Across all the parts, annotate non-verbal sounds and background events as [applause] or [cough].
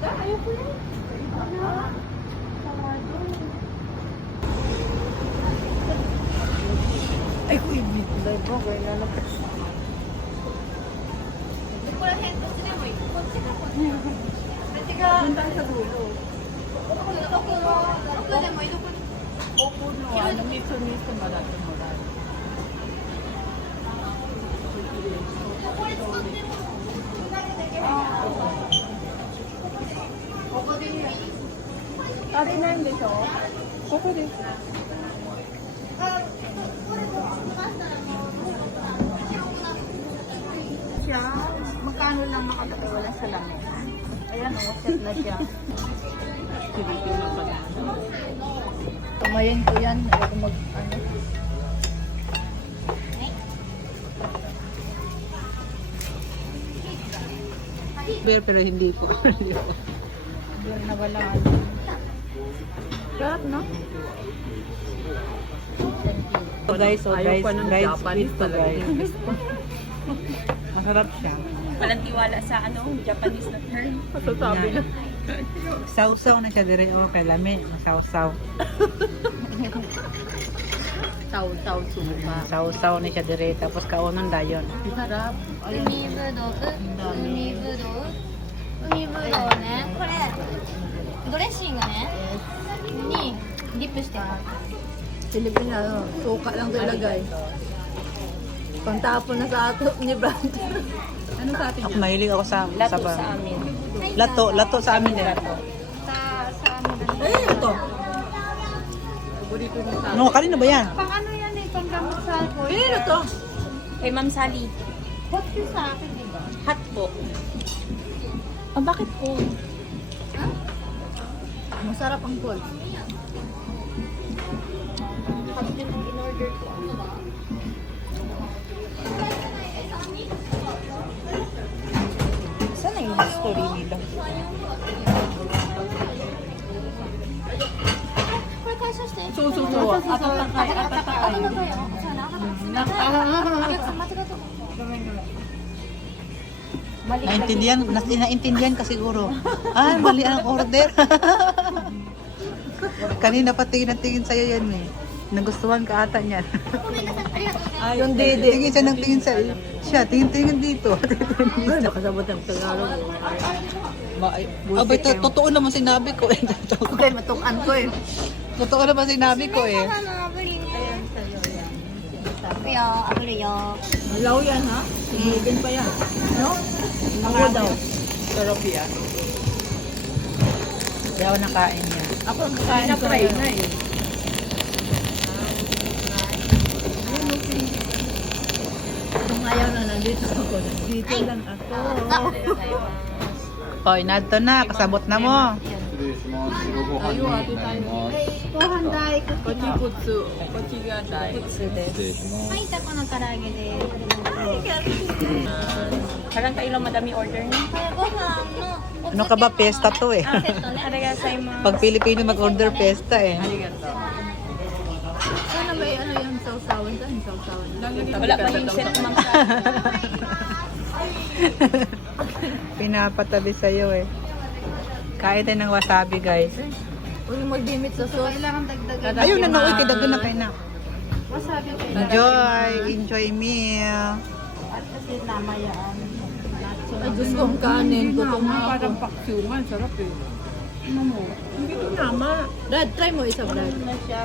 Ay, ko ibig na ba? Kaya na Opo, no. Ano, miso-miso marami. あれないんでしょここです。 siya, magkano lang makalagay wala sa lamin. Ayan, oh, set na siya. Pilipino pa na. Tumayin ko yan, ako mag, ano. Pero, pero hindi ko. Doon na wala. Sarap, no? So guys, so guys, guys, Japanese to guys. Masarap [laughs] siya. Walang tiwala sa ano, Japanese na term. Masasabi na. Sausaw na siya dire o kay lami, sausaw. Sausaw sumpa. Sausaw na siya dire tapos kaunon dayon. Sarap. Umibudo. Umibudo. Umibudo ne. Kore. ぶどう海ぶどうねこれドレッシングねにディップしてます Pilipina, suka lang ilagay. Pantapon na sa ato ni Brad. ano sa atin Ako mahilig ako sa lato sa, sa amin Lato, lato sa amin din. sa sa amin ano Eh, ito. Paborito mo sa Ano, kanina ba yan? pang ano yan eh pang gamot sa alcohol Eh, ito. kay Ma'am Sally hot yun sa akin di ba hot po ah bakit po Masarap ang gold. in-order ko. Saan na yung story nila? So, so, so. Atatakay, atatakay. Naintindihan, naintindihan ka siguro. Ah, mali ang order. [laughs] Kanina pa tingin-tingin sa'yo yan eh. Nagustuhan ka ata niyan. Ay, [laughs] yung dede. Tingin siya ng tingin sa siya, tingin-tingin dito. [laughs] Ay, nakasabot ang Tagalog. Abay, to, totoo naman sinabi ko eh. [laughs] Okay, matukan ko eh. Totoo naman sinabi ko eh. Kuya, abalo yo. Malaw yan ha? Sinigin pa yan. No? Ako daw. Sarap yan. Hindi ako nakain yan. Ako ang kakain ko yan. na eh. Kung ayaw na nandito ako. Dito lang ako. Oy, nadto na. Kasabot na mo. Ayo, ate tayo. ご飯大ここっちプツ。こっちが大。はいタコの唐揚げです kayo lang madami order niyo? Kayaご飯の Ano ka ba? Pesta to eh. セットねありがとうございます Pag Pilipino mag-order, pesta eh. Arigato. Sana may ano yung sausawan dyan, sausawan. wala pa yung set ma'am sa Pinapatabi sa'yo eh. Kain tayo ng wasabi guys. [laughs] Huwag yung mag-limit sa sauce. kailangan dagdagan Ayun na na, uy, kidagdan na kayo na. wasabi kayo Enjoy! Enjoy meal! at kasi namayaan Ay, Diyos ko ang kanin. Gutom na ako. Parang paksiuman. Sarap eh. Ano mo? Hindi ko nama. Brad, try mo isa, Brad.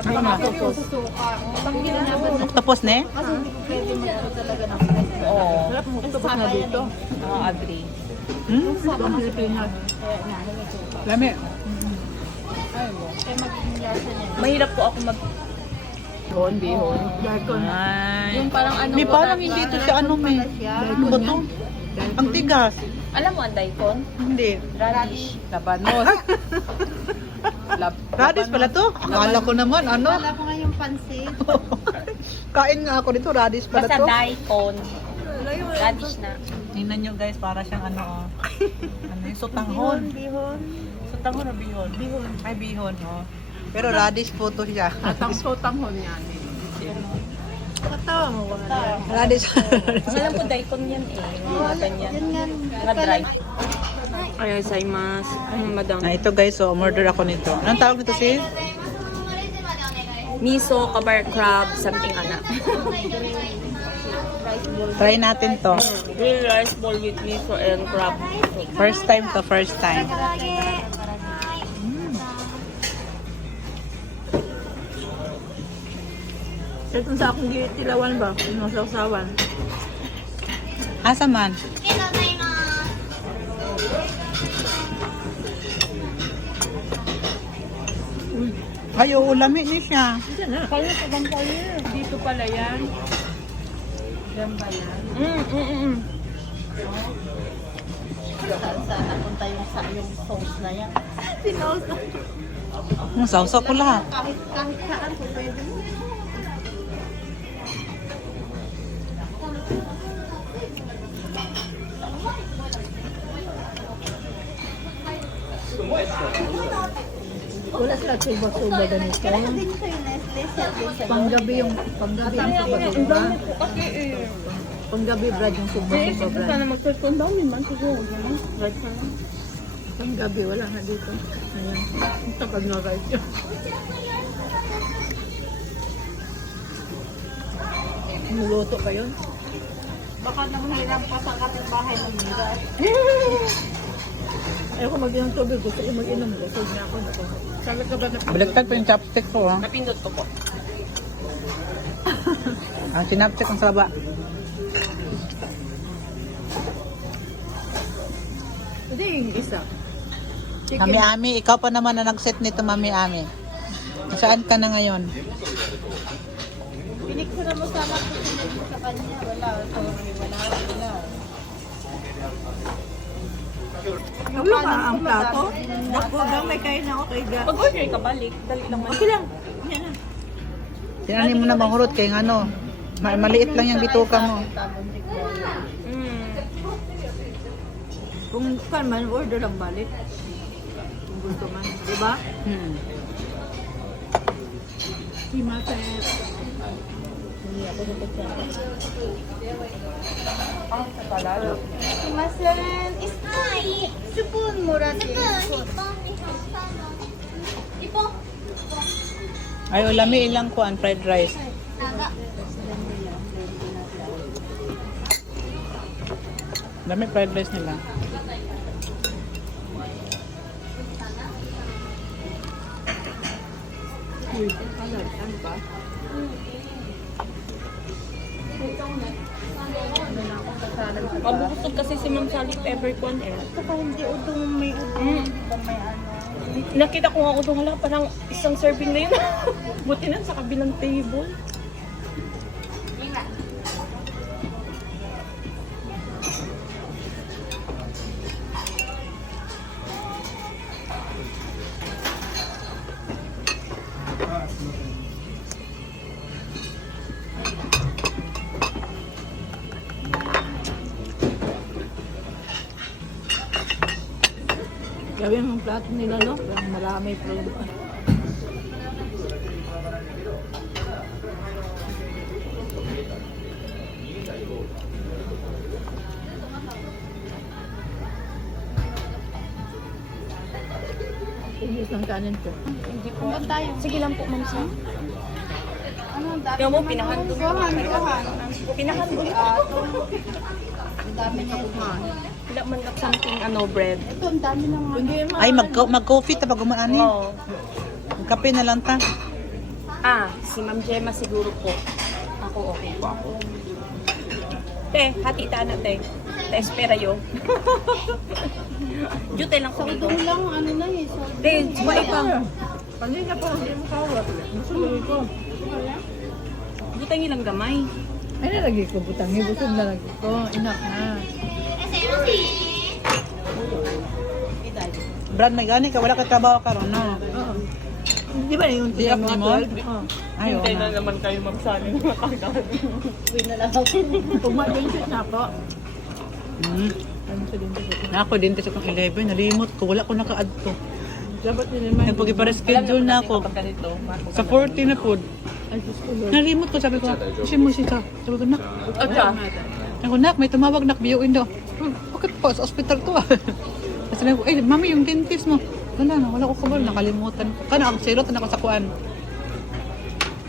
Ano na? Tapos. pag ginagawa na Tapos na eh? kasi hindi ko pwede mag talaga ng Oo. Sarap mo. Tapos na dito. Oo, agree. Hmm? Ang Pilipinas. Lami. kaya magiging lasa niya Mahirap po ako mag... Bihon, bihon. Daikon. Ay. yung parang ano Hindi parang hindi to siya ano may. Ano ba to? Ang tigas. alam mo ang daikon? Hindi. radish Labanos. [laughs] Radish pala to? Akala ko naman ano. wala ko nga yung pansit [laughs] Kain nga ako dito, radish pala basta to. daikon radish na Tingnan nyo guys, para siyang ano oh. [laughs] Ano yung sutanghon. Bihon. Sutanghon o bihon? Bihon. Ay, bihon oh. Pero radish po to siya. Tang-tanghon yan eh. Katawa mo ba radish. alam ko daikon yan eh mga ganyan mga dry Ay, mas Ay, madam. Na ito guys, so umorder ako nito. Anong tawag nito sis? Miso, kabar crab, something ana. Try natin to. Green rice bowl with miso and crab. First time to, first time. Ito sa akong tilawan ba? Yung sausawan. Asa man? Ay, oo, lami niya siya. Kaya sa Vampire. Dito pala yan. Yan? Mm, mm, mm. Saan saan napunta yung sa yung sauce na yan? Sinausa. Ang sausaw ko lahat. Kahit kahit saan pwede mo. Wala sila tuba-tuba ganito. Panggabi yung panggabi ang tuba-tuba. Kasi eh. Panggabi brad yung Eh, tuba-tuba siguro brad. sana mag-first one down man siguro. Right sana. Panggabi wala nga dito. Ayan. Ang tapag na guys yun. Nuluto pa yun? Baka naman nilampas ang kapitbahay ng bigas. [laughs] Ayoko mag-inom tubig. Gusto ko mag-inom. Gusto niya ako. Sabi ka ba na Baligtad pa yung chopstick ko. ah. Napindot ko po. Ang sinapstick ang saba. Hindi yung isa. Chicken. Mami Ami, ikaw pa naman na nag-set nito, Mami Ami. Saan ka na ngayon? Piniktura mo sana kung sino sa kanya. Wala. Sorry. Wala. Wala. Wala ka ang plato? Dako, daw may kain ako kay Ga. Pag-order ka balik, dali lang man. Okay lang. Yan na. Tinani mo na mahurot kay ano. Ma- maliit lang yung bituka mo. Mm. Kung kan man, order lang balik. Kung gusto man. Diba? Hmm. Si Maset. Is hi. Spoon mura din. Ipo. Ay, ulami ilang ko ang fried rice. Dami fried rice nila. Ano ba? Mabubusog kasi si Ma'am Sally kon eh. Saka hindi udong may udong. Mm. May ano. Nakita ko nga doon, wala parang isang serving na yun. [laughs] Buti na sa kabilang table. Gawin ang plato nila, no? Parang marami pa yung ano. Ubus ng kanin ko. Hindi po. Sige lang po, Ma'am Sam. Ano ang dami? Yung mo, pinahandog. Gohan. Pinahandog. Ang dami ito. Wala man lang something, ano, bread. Ito, ang dami ng mga. Ay, mag mag-coffee tapos gumaani. Oo. Kape na lang ta. Ah, si Ma'am Gemma siguro po. Ako, okay po ako. Te, hati ta na, te. Te, espera yo. [laughs] Jute lang dito. Udong lang, ano na eh. So, Te, jute pa. Kanina pa, hindi mo kawat. Gusto ko. Jute lang gamay. Ay, nalagi ko butang. Ibusog na lagi ko. Inak na. Brad, may gani ka. Wala ka trabaho karon no? Oo. Di ba yung up ni mo? Oo. Ay, oo Hintay na naman kayo magsali ng matagal. Kung ma-benefit na ako, Hmm. ano sa din ko. Ako din sa kong 11, nalimot ko. Wala ko naka-add to. Dapat nila may Nagpag-reschedule na ako. ganito. Sa 40 na po. Ay, Diyos ko, Lord. Nalimot ko, sabi ko, kasi mo siya. Sabi ko, nak, Atsa. Ako nak, may tumawag nak, biyuin daw. Bakit po, sa ospital to ah. Tapos [laughs] sabi ko, eh, mami, yung dentist mo. Wala na, wala ko kabal, nakalimutan ko. Kana, ang silot na ako sa kuan.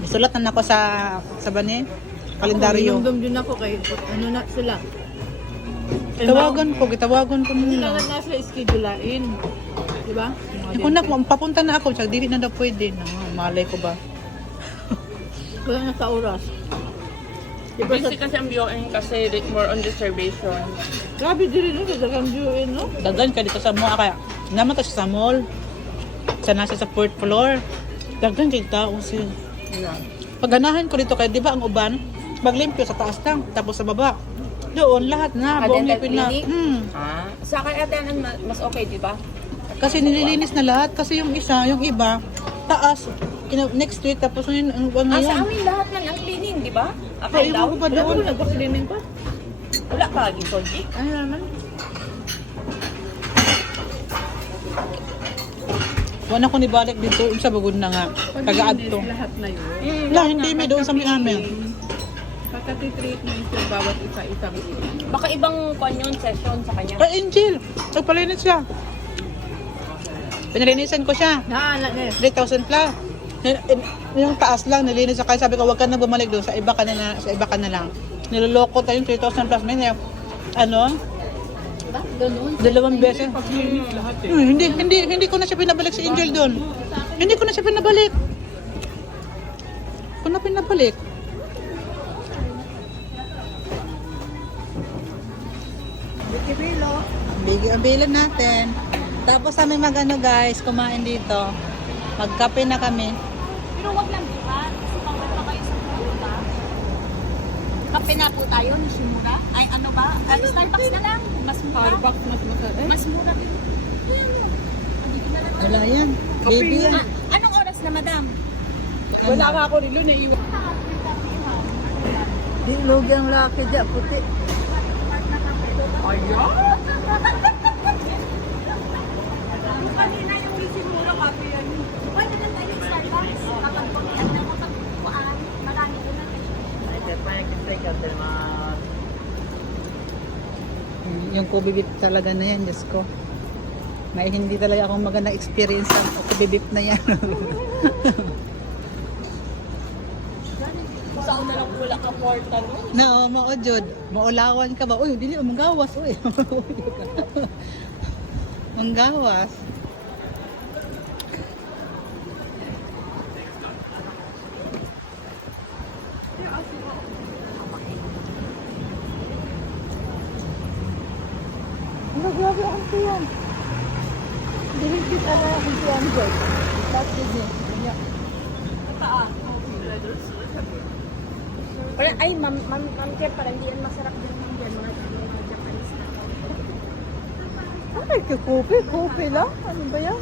Sulat na ako sa, sa bani, kalendaryo. Ako, din ako kay ano na sila. Tawagan ko, gitawagan ko nila. na nasa schedulain. Di ba? Eh, kung na, papunta na ako, siya, dili na daw pwede. No, malay ko ba? Wala na sa oras. Di ba sa... Busy kasi ang BON kasi more on reservation. Grabe din rin sa dagang viewin, no? Dagan ka dito sa mall, kaya naman siya sa mall. Sa nasa sa fourth floor. Dagan kay tao siya. Pagganahan ko dito kaya di ba ang uban, maglimpyo sa taas lang, tapos sa baba. Doon, lahat na, Ah, buong dental na. clinic? Hmm. Ah, sa akin ate ma- mas okay, di ba? Kasi nililinis na lahat. Kasi yung isa, yung iba, taas, next week, tapos yun, ang ang Ah, sa ngayon. amin lahat na ng cleaning, di ba? Ay, Akay daw. ko pa Wala doon. ko nagpa-cleaning pa. Wala ka lagi, Soji. Ay, naman. Wala ko nibalik dito, yung sa bagod na nga. Tagaad to. Lahat na yun. Mm, Wala, hindi may doon sa may amin. Pagka-treatment yung bawat isa-isang Baka ibang kwan yun, session sa kanya. Ay, Angel! Nagpalinis siya. Pinalinisan ko siya. Naala na 3,000 plus. Yung taas lang, nilinis. Kaya sabi ko, huwag ka na bumalik doon. Sa iba ka na, na sa iba ka na lang. Niloloko tayo yung 3,000 plus. May, ano? Ganun. Dalawang beses. lahat eh. Hmm, hindi, hindi, hindi ko na siya pinabalik si Angel doon. Hindi ko na siya pinabalik. Ko na pinabalik. Ang bilan natin. Tapos kami magano guys, kumain dito. Magkape na kami. Pero wag lang bukas. Kasi pangalawa kayo sa pumunta. Kape na po tayo, Nishimura. Ay, ano ba? Ay, Starbucks na lang. Mas mura. Starbucks mas masarap. Eh, Mas mura din. Lang. Wala yan. Baby yan. Ah, anong oras na, madam? wala ka ako nilo na iwan. Di lugyang laki dyan, puti. [laughs] Kanina yung Nishimura, kape yan. Pwede lang tayo yung Starbucks. Kapag pumian na mo sa kuhaan, marami doon na Yung Kobe beef talaga na yan, Diyos ko. May hindi talaga akong maganda experience sa Kobe beef na yan. [laughs] Saan na lang wala ka portal mo? Na, mao jud, maulawan ka ba? Uy, dili manggawas uy. [laughs] manggawas. Ano grabe ang tiyan? Dili kit ala ang tiyan jud. Tapos din. Wala, ay, ma'am, ma'am, ma'am, Kem, parang hindi yan masarap din ng yan. Mga Japanese na. Ay, kukupi, kupi lang. Ano ba yan?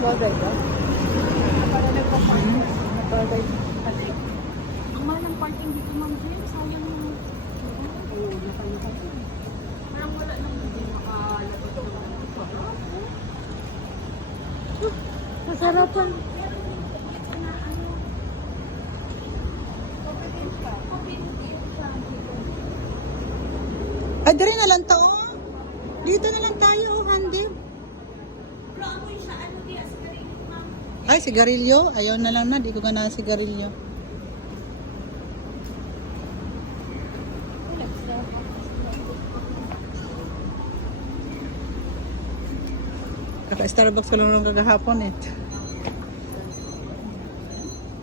Bagay ba? Bagay. Ang mahal ng parking dito, ma'am Jen. Sayang yung... Parang wala nang hindi makalabot ng Masarapan. Ay, dari na lang to. Sigarilyo. Ayaw na lang na. Di ko ganahan sigarilyo. Kaka-Starbucks ko lang nung kagahapon eh.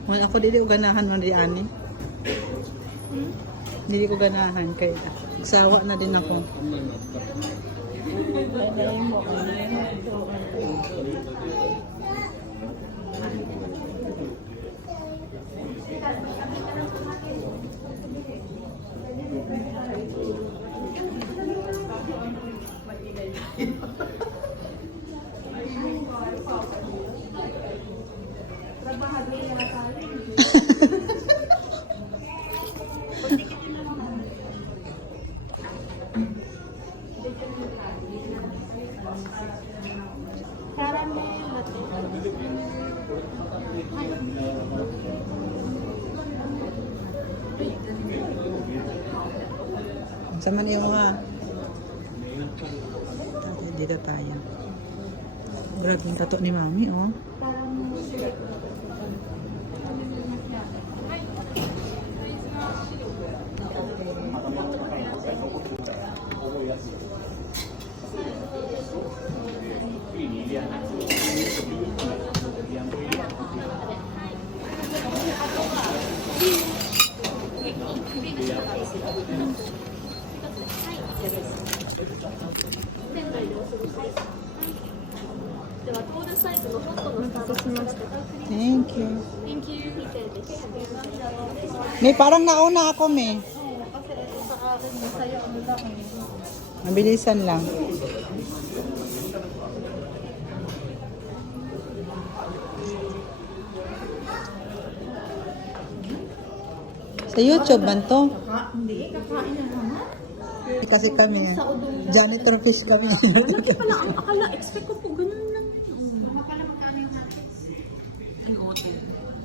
Wala ako dili ko ganahan man di ani. Hmm? Ko ganahan kay sawa na din ako. Sama niyo mga. Dito tayo. Grabe yung tato ni Mami, oh. Thank you. Thank you. May parang nauna ako, may. Mabilisan lang. Sa YouTube man to. Ha? Hindi, kakain na naman. Kasi kami, janitor fish kami. Laki pala ang akala. Expect ko po ganun lang. Ano, ote?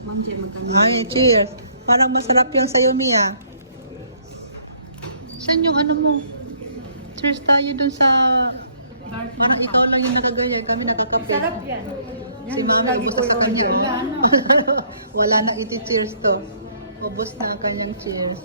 Ma'am Jem, magkano? Ay, cheers. Parang masarap yung sayo, Mia. Saan yung ano mo? Cheers tayo dun sa... Parang ikaw lang yung nagagaya. Kami nakakape. Sarap yan. Si Mama, ubos na sa kanya. [laughs] Wala na iti-cheers to. Ubos na ang kanyang cheers.